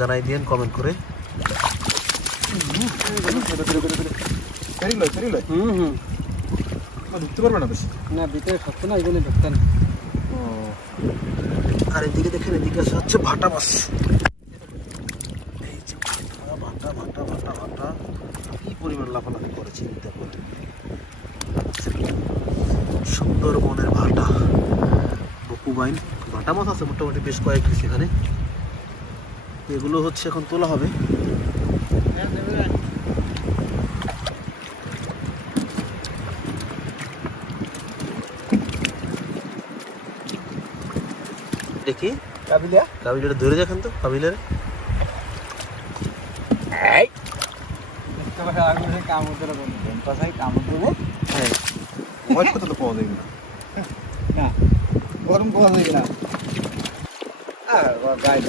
জানাই দিয়েন কমেন্ট করে। ঢুকতে পারবে না বেশি না ভিতরে সত্য না, এই জন্য ঢুকতেন। আর এদিকে দেখেন, এদিকে আছে হচ্ছে ভাটা মাছ। এই যে ভাটা ভাটা ভাটা ভাটা ভাটা, কি পরিমাণ লাফালাফি করে চিন্তা করে। সুন্দরবনের ভাটা, বকুবাইন ভাটা মাছ আছে মোটামুটি বেশ কয়েক পিস এখানে। এগুলো হচ্ছে এখন তোলা হবে। দেখি কাবিলা কাবিলটা ধরে দেখেন তো, কাবিলের কামড় ধরে বলবেন পাশায় কামড় দেবে। ভয় করতে তো পাওয়া যাবে না, না গরম পাওয়া যাবে না। গায়ে